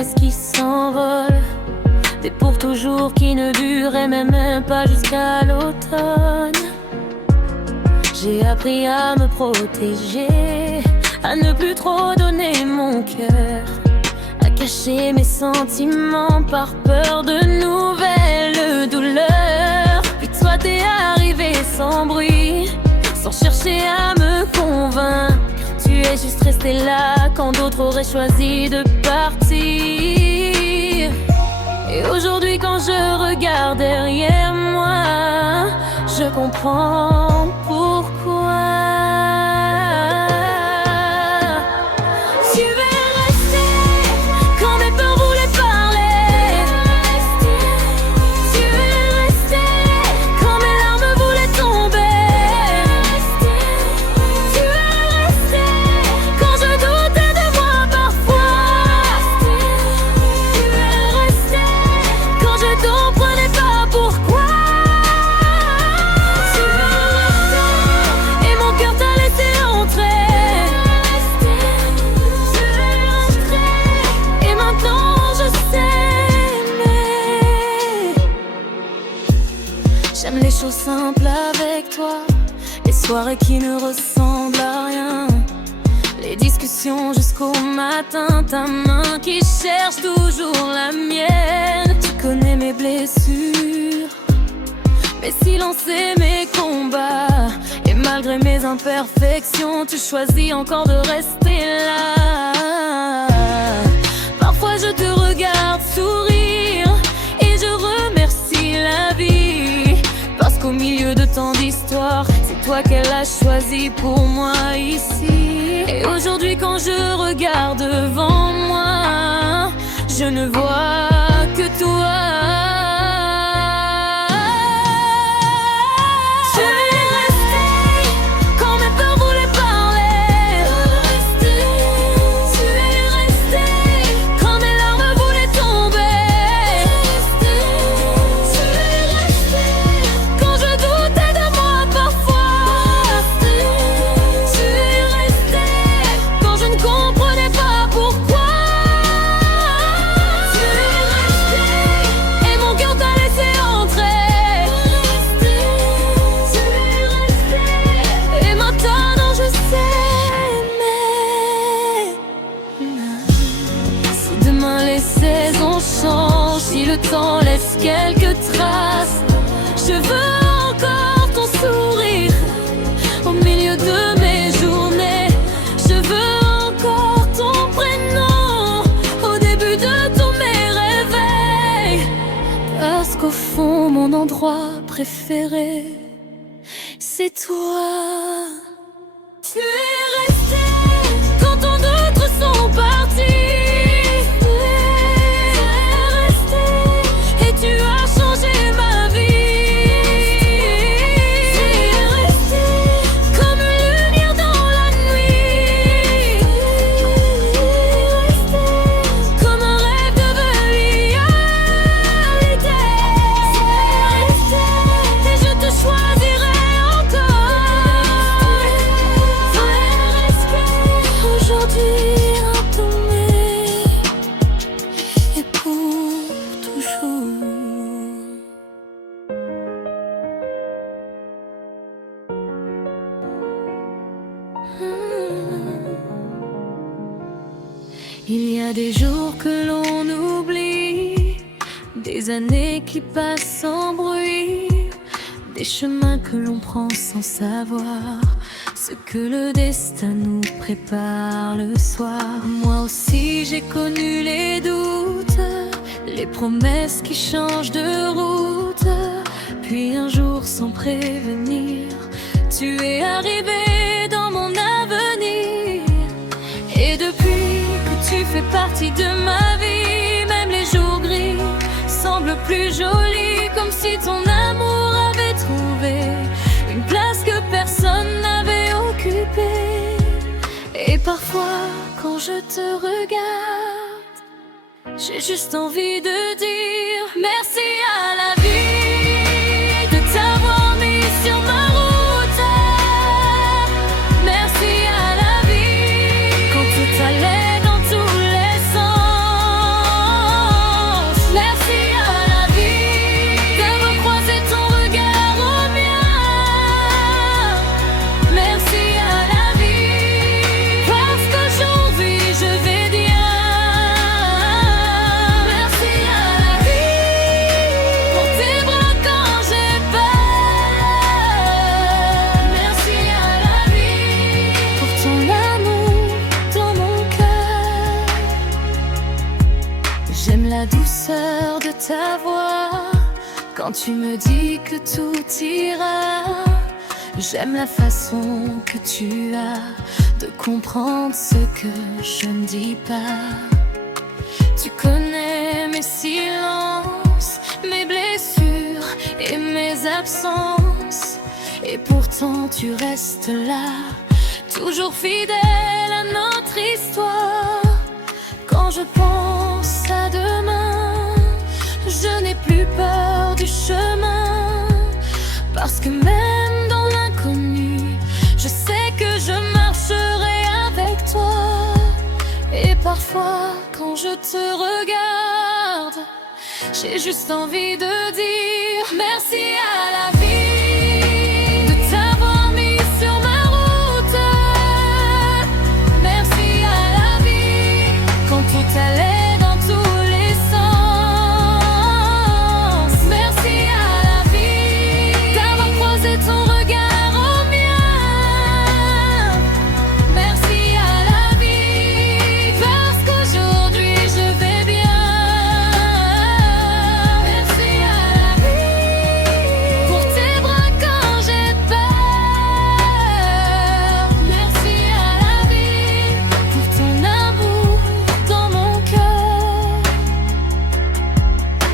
promesses qui s'envolent, des pour toujours qui ne duraient même pas jusqu'à l'automne. J'ai appris à me protéger, à ne plus trop donner mon cœur, à cacher mes sentiments par peur de nouvelles douleurs. Puis toi t'es arrivé sans bruit, sans chercher à me convaincre. Tu es juste resté là quand d'autres auraient choisi de partir. Et aujourd'hui quand je regarde derrière moi, je comprends pourquoi. Tu es resté quand mes peurs voulaient parler. Tu es resté quand mes larmes voulaient tomber. Tu es resté quand je doutais de moi parfois. Tu es resté quand je comprenais pas pourquoi. Tu es resté et mon cœur t'a laissé entrer. Tu es rentré et maintenant je sais aimer. J'aime les choses simples avec toi, les soirées qui ne ressemblent à rien, les discussions jusqu'au matin, ta main qui cherche toujours la mienne. Tu connais mes blessures, mes silences et mes combats, et malgré mes imperfections, tu choisis encore de rester là. Parfois je te regarde sourire et je remercie la vie, parce qu'au milieu de tant d'histoires, c'est toi qu'elle a choisi pour moi ici. Et aujourd'hui quand je regarde devant moi, je ne vois que toi. Tu es resté quand mes peurs voulaient parler. Tu es resté quand mes larmes voulaient tomber. Tu es resté quand je doutais de moi parfois. Tu es resté quand je ne comprenais pas pourquoi. Tu es resté et mon cœur t'a laissé entrer. Tu es resté et maintenant je sais aimer. Si demain les saisons changent, si le temps laisse quelques traces, je veux encore ton sourire au milieu de mes journées. Je veux encore ton prénom au début de tous mes réveils, parce qu'au fond mon endroit préféré, c'est toi. Tu es resté quand tant d'autres sont partis. Tu es resté et tu as changé ma vie. Tu es resté comme une lumière dans la nuit. Tu es resté comme un rêve devenu réalité. Tu es resté et je te choisirai encore. Tu es resté aujourd'hui à t'aimer et pour toujours. Il y a des jours que l'on oublie, des années qui passent sans bruit, des chemins que l'on prend sans savoir ce que le destin nous prépare le soir. Moi aussi j'ai connu les doutes, les promesses qui changent de route, puis un jour sans prévenir, tu es arrivé dans mon avenir. Et depuis que tu fais partie de ma vie, même les jours gris semblent plus jolis, comme si ton amour avait trouvé une place que personne n'avait occupée. Et parfois quand je te regarde, j'ai juste envie de dire merci à la vie de t'avoir mis sur ma route. Merci à la vie quand tout allait dans tous les sens. douceur de ta voix. Quand tu me dis que tout ira, j'aime la façon que tu as de comprendre ce que je ne dis pas. Tu connais mes silences, mes blessures et mes absences, et pourtant tu restes là, toujours fidèle à notre histoire. Quand je pense à demain, je n'ai plus peur du chemin, parce que même dans l'inconnu, je sais que je marcherai avec toi. Et parfois, quand je te regarde, j'ai juste envie de dire merci à la vie de t'avoir mis sur ma route. Merci à la vie quand tout allait dans tous les sens. Merci à la vie d'avoir croisé ton regard au mien. Merci à la vie parce qu'aujourd'hui je vais bien. Merci à la vie pour tes bras quand j'ai peur. Merci à la vie pour ton amour dans mon cœur.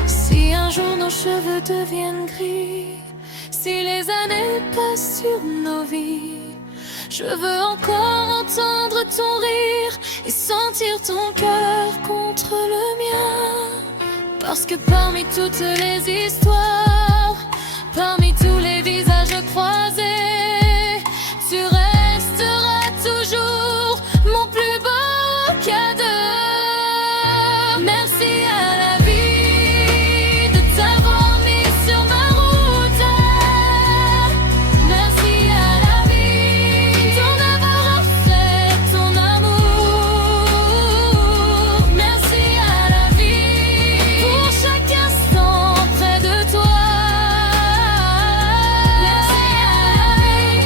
Si un jour nos cheveux deviennent gris, si les années passent sur nos vies, je veux encore entendre ton rire et sentir ton cœur contre le mien. Parce que parmi toutes les histoires, parmi tous les visages croisés, tu resteras toujours mon plus beau cadeau. Merci à la vie de t'avoir mis sur ma route. Merci à la vie d'en avoir offert ton amour. Merci à la vie pour chaque instant près de toi. Merci à la vie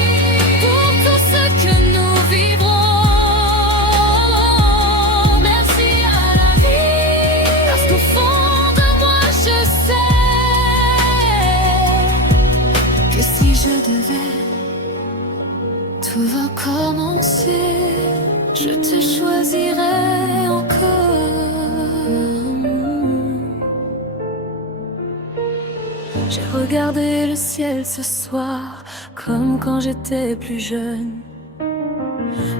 pour tout ce que nous vivrons. Merci à la vie parce qu'au fond de moi je sais que si je devais tout recommencer, je te choisirais encore. J'ai regardé le ciel ce soir comme quand j'étais plus jeune.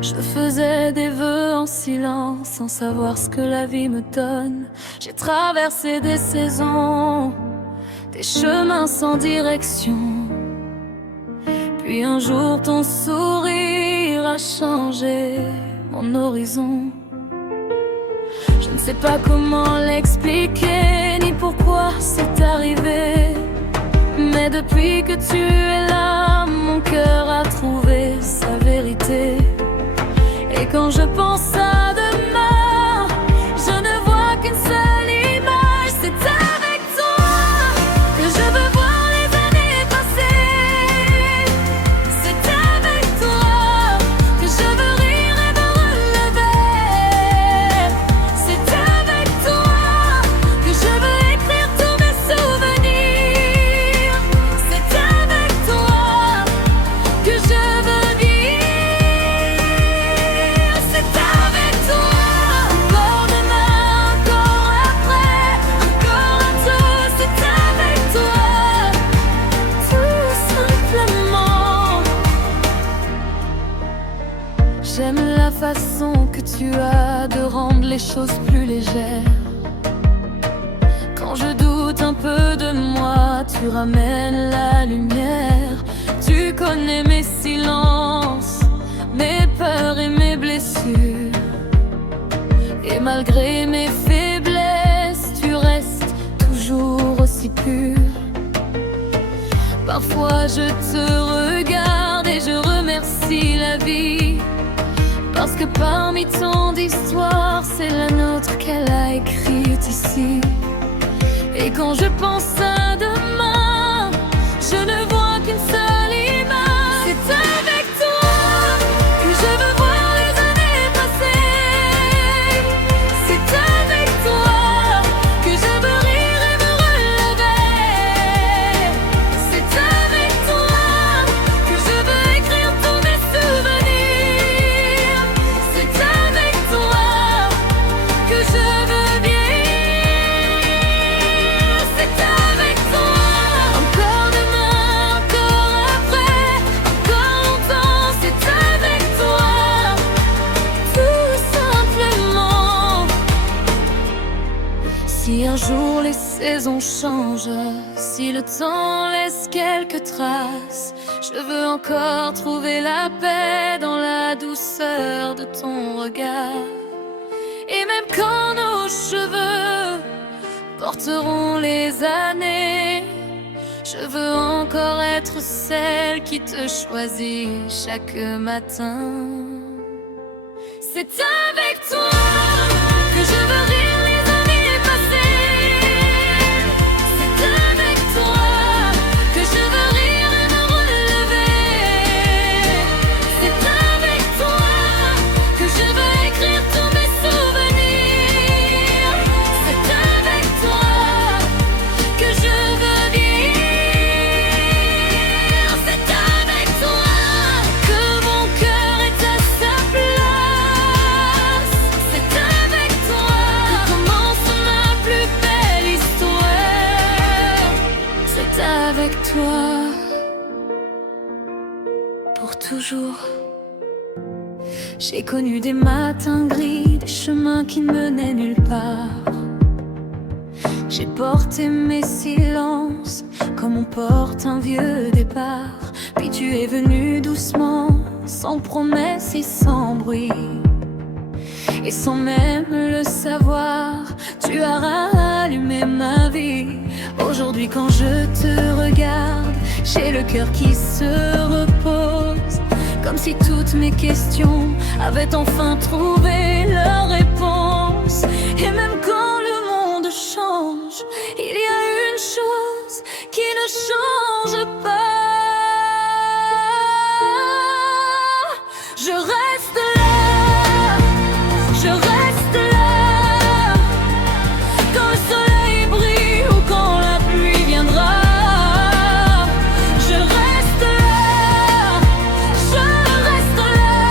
Je faisais des vœux en silence sans savoir ce que la vie me donne. J'ai traversé des saisons, des chemins sans direction. Puis un jour ton sourire a changé mon horizon. Je ne sais pas comment l'expliquer ni pourquoi c'est arrivé, mais depuis que tu es là, mon cœur a trouvé sa vérité. Et quand je pense à demain, je ne vois qu'une seule image. C'est avec toi que je veux voir les années passer. C'est avec toi que je veux rire et me relever. C'est avec toi que je veux écrire tous mes souvenirs. C'est avec toi que je veux vivre. C'est avec toi, encore demain, encore après, encore à tout. C'est avec toi, tout simplement. J'aime la façon que tu as de rendre les choses plus légères. Quand je doute un peu de moi, tu ramènes la lumière. Tu connais mes silences, mes peurs et mes blessures. Et malgré mes faiblesses, tu restes toujours aussi pur. Parfois je te regarde et je remercie la vie, parce que parmi tant d'histoires, c'est la nôtre qu'elle a écrite ici. Et quand je pense à demain, je ne vois qu'une seule image. C'est avec toi que je veux voir les années passer. C'est avec toi que je veux Si un jour les saisons changent, si le temps laisse quelques traces, je veux encore trouver la paix dans la douceur de ton regard. Et même quand nos cheveux porteront les années, je veux encore être celle qui te choisit chaque matin. C'est avec toi que je veux rire les années passées. C'est avec toi que je veux rire et me relever. C'est avec toi que je veux écrire tous mes souvenirs. C'est avec toi que je veux vieillir. C'est avec toi que mon cœur est à sa place. C'est avec toi que commence ma plus belle histoire. C'est avec toi pour toujours. J'ai connu des matins gris, des chemins qui ne menaient nulle part. J'ai porté mes silences comme on porte un vieux départ. Puis tu es venu doucement, sans promesse et sans bruit. Et sans même le savoir, tu as rallumé ma vie. Aujourd'hui quand je te regarde, j'ai le cœur qui se repose, comme si toutes mes questions avaient enfin trouvé leur réponse. Et même quand le monde change, il y a une chose qui ne change pas. Je reste là, je reste là, quand le soleil brille ou quand la pluie viendra. Je reste là, je reste là,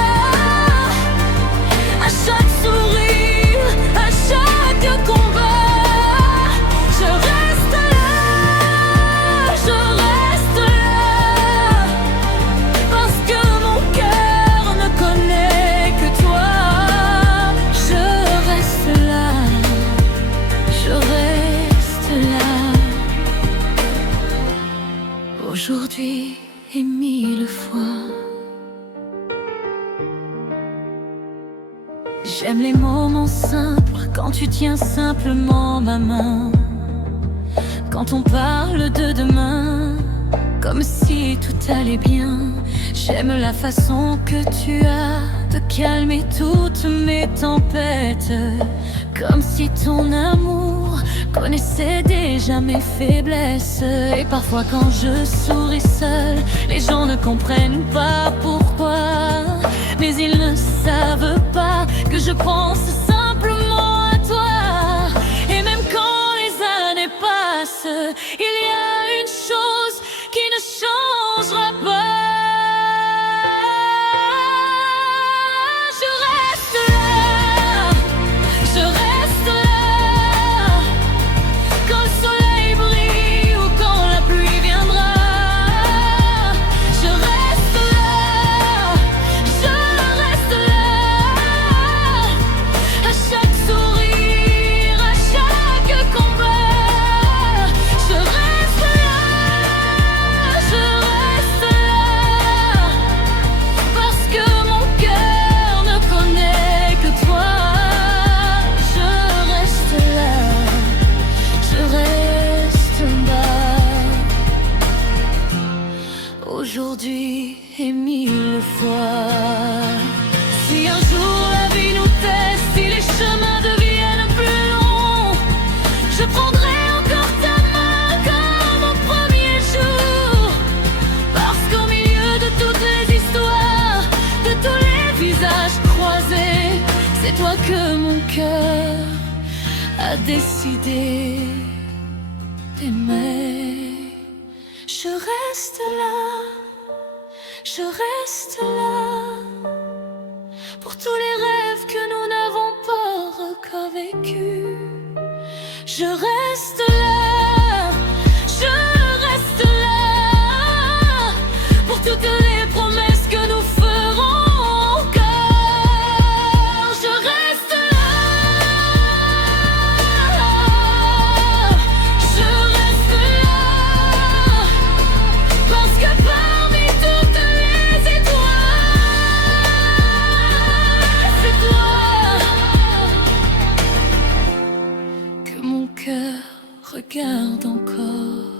à chaque sourire, à chaque combat. Je reste là, je reste là, parce que mon cœur ne connaît que toi. Je reste là, je reste là, aujourd'hui et mille fois. J'aime les moments simples, quand tu tiens simplement ma main, quand on parle de demain, comme si tout allait bien. J'aime la façon que tu as de calmer toutes mes tempêtes, comme si ton amour connaissait déjà mes faiblesses. Et parfois quand je souris seule, les gens ne comprennent pas pourquoi, mais ils ne savent pas que je pense simplement à toi. Et même quand les années passent, il y a une chose qui ne changera pas. Je reste là, je reste là, quand le soleil brille ou quand la pluie viendra. Je reste là, je reste là, à chaque sourire, à chaque combat. Je reste là, je reste là, parce que mon cœur ne connaît que toi. Je reste là, je reste bas, aujourd'hui et mille fois. Si un jour la vie nous teste, si les chemins deviennent plus longs, je prendrai encore ta main comme au premier jour. Parce qu'au milieu de toutes les histoires, de tous les visages croisés, c'est toi que mon cœur a décidé d'aimer. Je reste là, je reste là, pour tous les rêves que nous n'avons pas encore vécus. Je reste là, je reste là, pour toutes les promesses que nous ferons encore. Je reste là, regarde encore.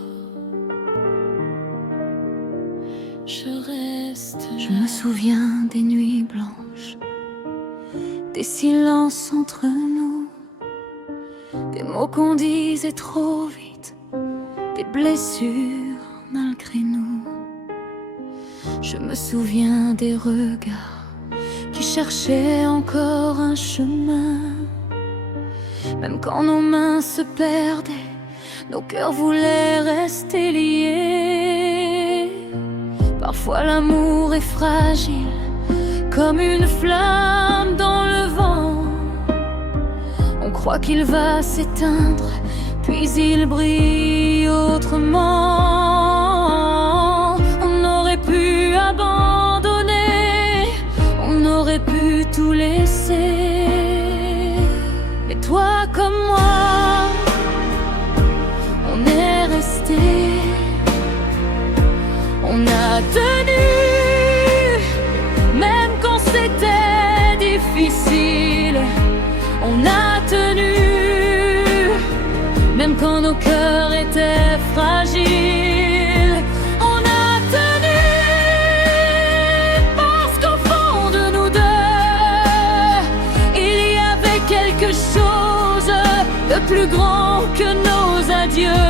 Je reste là. Je me souviens des nuits blanches, des silences entre nous, des mots qu'on disait trop vite, des blessures malgré nous. Je me souviens des regards qui cherchaient encore un chemin. Même quand nos mains se perdaient, nos cœurs voulaient rester liés. Parfois l'amour est fragile, comme une flamme dans le vent. On croit qu'il va s'éteindre, puis il brille autrement. On aurait pu abandonner, on aurait pu tout laisser. Mais toi comme moi, on est restés. On a tenu, même quand c'était difficile. On a tenu, même quand nos cœurs étaient fragiles. On a tenu, parce qu'au fond de nous deux, il y avait quelque chose de plus grand que nos adieux.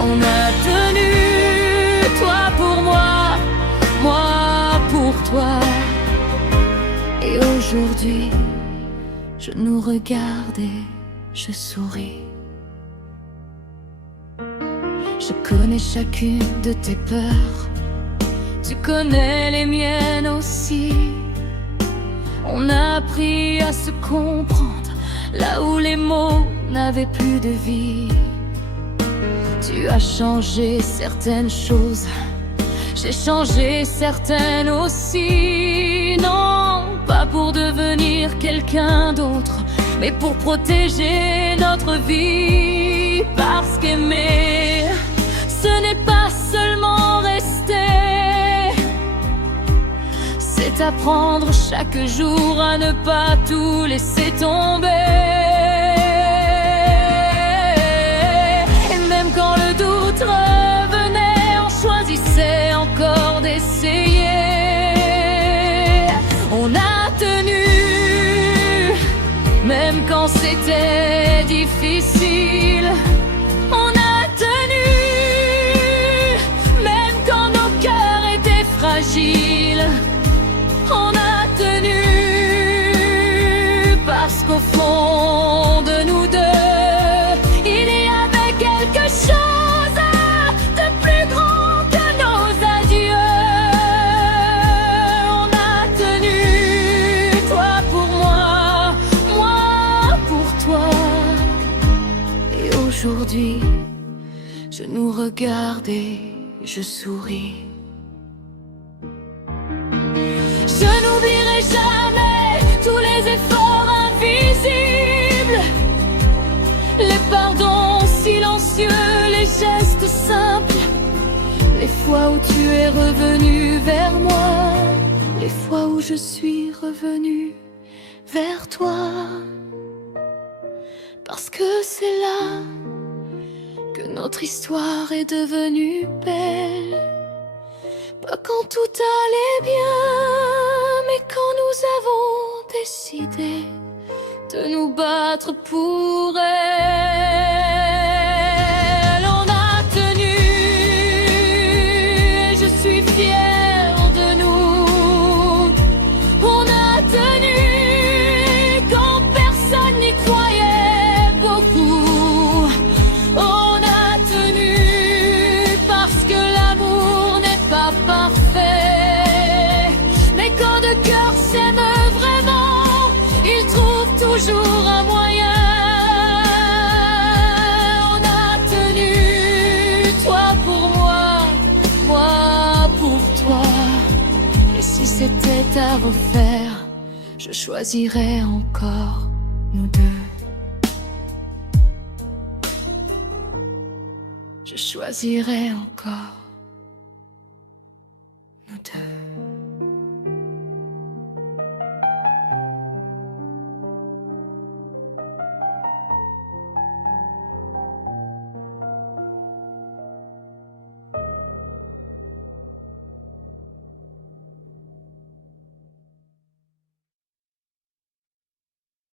On a tenu, toi pour moi, moi pour toi. Et aujourd'hui, je nous regarde et je souris. Je connais chacune de tes peurs, tu connais les miennes aussi. On a appris à se comprendre là où les mots n'avaient plus de vie. Tu as changé certaines choses, j'ai changé certaines aussi. Non, pas pour devenir quelqu'un d'autre, mais pour protéger notre vie. Parce qu'aimer, ce n'est pas seulement rester, c'est apprendre chaque jour à ne pas tout laisser tomber. Et même quand le doute revenait, on choisissait encore d'essayer. On a tenu, même quand c'était difficile. On a tenu, même quand nos cœurs étaient fragiles. On a tenu, parce qu'au fond de nous deux, il y avait quelque chose de plus grand que nos adieux. On a tenu, toi pour moi, moi pour toi. Et aujourd'hui, je nous regarde et je souris. Je n'oublierai jamais tous les efforts invisibles, les pardons silencieux, les gestes simples, les fois où tu es revenu vers moi, les fois où je suis revenu vers toi. Parce que c'est là que notre histoire est devenue belle. Pas quand tout allait bien, mais quand nous avons décidé de nous battre pour elle. On a tenu, et je suis fière de nous. On a tenu quand personne n'y croyait beaucoup. On a tenu parce que l'amour n'est pas parfait, mais quand deux cœurs s'aiment vraiment, ils trouvent toujours un moyen. On a tenu, toi pour moi, moi pour toi. Et si c'était à refaire, je choisirais encore nous deux. Je choisirais encore